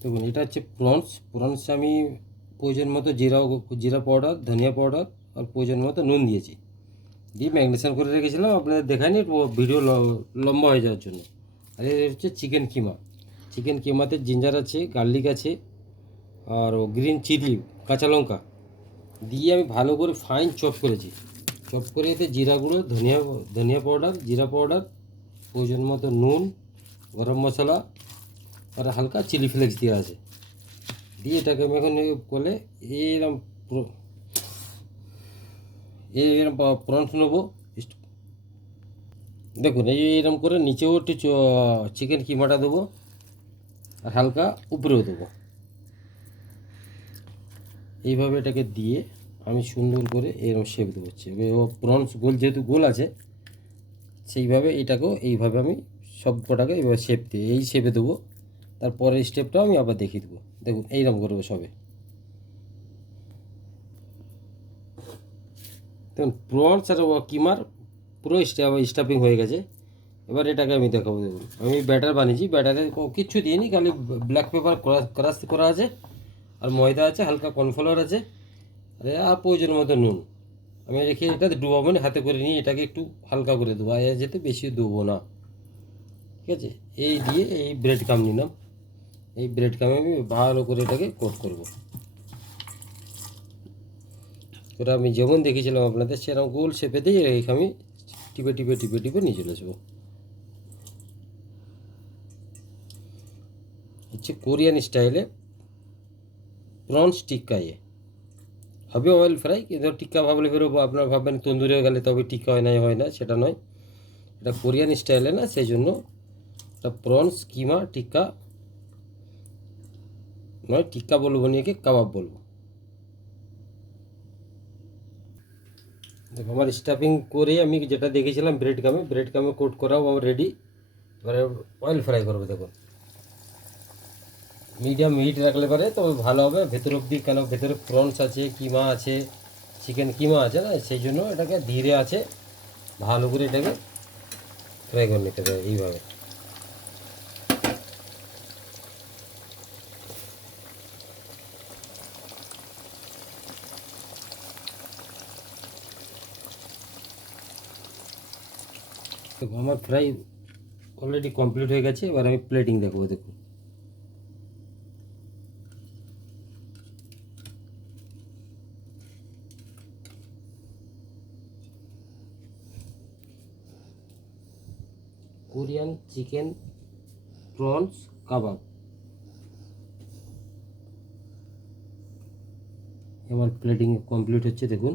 দেখুন এটা হচ্ছে প্রনস আমি প্রয়োজন মতো জিরা পাউডার, ধনিয়া পাউডার আর প্রয়োজন মতো নুন দিয়েছি, দিয়ে ম্যারিনেশন করে রেখেছিলাম, আপনাদের দেখায়নি, ভিডিও লম্বা হয়ে যাওয়ার জন্য। আর এর হচ্ছে চিকেন কিমা। চিকেন কিমাতে জিঞ্জার আছে, গার্লিক আছে, আর গ্রিন চিলি, কাঁচা লঙ্কা দিয়ে আমি ভালো করে ফাইন চপ করেছি। চপ করে এতে জিরা গুঁড়ো, ধনিয়া পাউডার, জিরা পাউডার, প্রয়োজন মতো নুন, গরম মশলা আর হালকা চিলি ফ্লেক্স দেওয়া আছে, দিয়ে এটাকে আমি এখন করলে এরম এরম প্রনস নেবো। দেখুন এইরকম করে নিচেও একটু চিকেন কিমাটা দেবো আর হালকা উপরেও দেবো। এইভাবে এটাকে দিয়ে আমি সুন্দর করে এরকম শেপ দেবো। প্রনস গোল, যেহেতু গোল আছে, সেইভাবে এটাকেও এইভাবে আমি সব কটাকে এইভাবে শেপ দিয়ে এই শেপে দেবো। তারপরের স্টেপটাও আমি আবার দেখিয়ে দেবো। দেখুন এইরকম করবো সবে। দেখুন প্রনস আর কিমার পুরো স্টাফিং হয়ে গেছে। এবার এটাকে আমি দেখাবো। দেখুন আমি ব্যাটার বানিয়েছি, ব্যাটারে কিচ্ছু দিইনি, খালি ব্ল্যাক পেপার ক্রাশ করা আছে, আর ময়দা আছে, হালকা কর্নফ্লাওয়ার আছে, আর প্রয়োজন মতো নুন। আমি রেখে এটা ডুবাবো না, হাতে করে নিয়ে এটাকে একটু হালকা করে দেবো, আর যেতে বেশি দেবো না, ঠিক আছে। এই দিয়ে এই ব্রেড কাম নিলাম, এই ব্রেড কামে আমি ভালো করে এটাকে কোট করবো। ওটা আমি যেমন দেখেছিলাম আপনাদের সেরকম গোল শেপে দিয়ে আমি টিপে টিপে টিপে টিপে নিয়ে চলে আসবো। হচ্ছে কোরিয়ান স্টাইলে প্রনস টিক্কা, হবে অয়েল ফ্রাই, কিন্তু টিক্কা ভাবলে বেরোবো, আপনারা ভাববেন তন্দুরি হয়ে গেলে তবে টিক্কা হয় না, সেটা নয়। এটা কোরিয়ান স্টাইলে না, সেই জন্য এটা প্রনস কিমা টিক্কা নয়, টিক্কা বলবো নিয়ে কাবাব বলবো। দেখো আমার স্টাফিং করে আমি যেটা দেখেছিলাম ব্রেড কামে কোট করাও আমার রেডি। এবারে অয়েল ফ্রাই করবো। দেখুন মিডিয়াম হিট রাখলে পারে তবে ভালো হবে ভেতর অবধি, কেন ভেতরে প্রনস আছে, কিমা আছে, চিকেন কিমা আছে না, সেই জন্য এটাকে ধীরে আছে ভালো করে এটাকে ফ্রাই করে নিতে হবে এইভাবে। দেখো আমার ফ্রাই অলরেডি কমপ্লিট হয়ে গেছে, এবার আমি প্লেটিং দেখাবো। দেখুন কোরিয়ান চিকেন প্রনস কাবাব আমার প্লেটিং কমপ্লিট হচ্ছে। দেখুন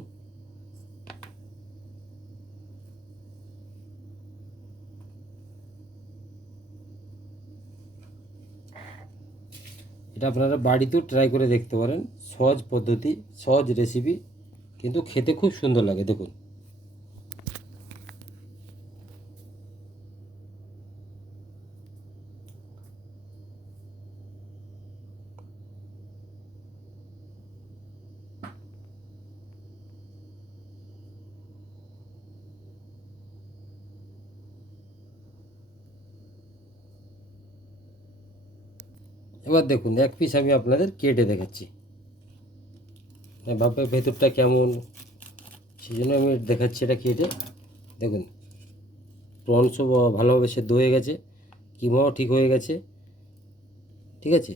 এটা আপনারা বাড়িতেও ট্রাই করে দেখতে পারেন, সহজ পদ্ধতি, সহজ রেসিপি, কিন্তু খেতে খুব সুন্দর লাগে। দেখুন এবার দেখুন এক পিস আমি আপনাদের কেটে দেখাচ্ছি, ভাববে ভেতরটা কেমন, সেই জন্য আমি দেখাচ্ছি এটা কেটে। দেখুন প্রনসও ভালোভাবে সেদ্ধ হয়ে গেছে, কিমাও ঠিক হয়ে গেছে, ঠিক আছে,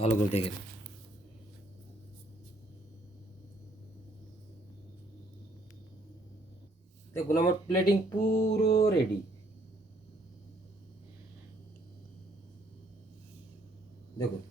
ভালো করে দেখেন। দেখুন আমার প্লেটিং পুরো রেডি। দেখুন